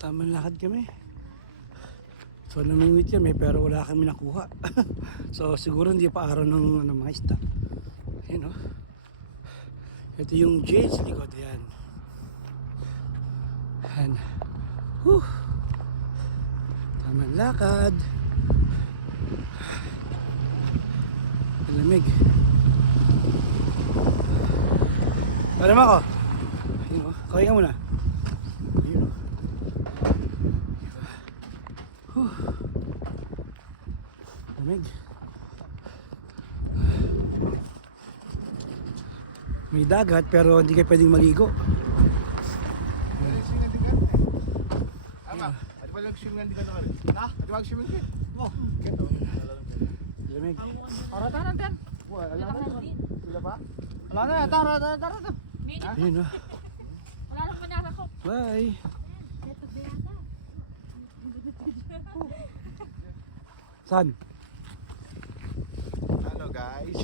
Tamang lakad kami. So namingwit kami pero wala kami nakuha. So siguro hindi pa araw ng mga isda. Ayan o. Ito yung jade sa likod. Ayan. Ayan. Whew. Tamang lakad. Malamig. Alam ako. Ayun o. Kawin ka muna. Ayun o. Lamig. May dagat pero hindi kayo pwedeng maligo. Ama, adi ba nag-swimming di ka na rin? Ha? Adi ba nag-swimming ka? Oh, kito. Lamig. Aratan tan. Wala na. Sila ba? Wala na, tara. Ayun o. Wala nang manasa ko. Bye. Saan? Hello guys.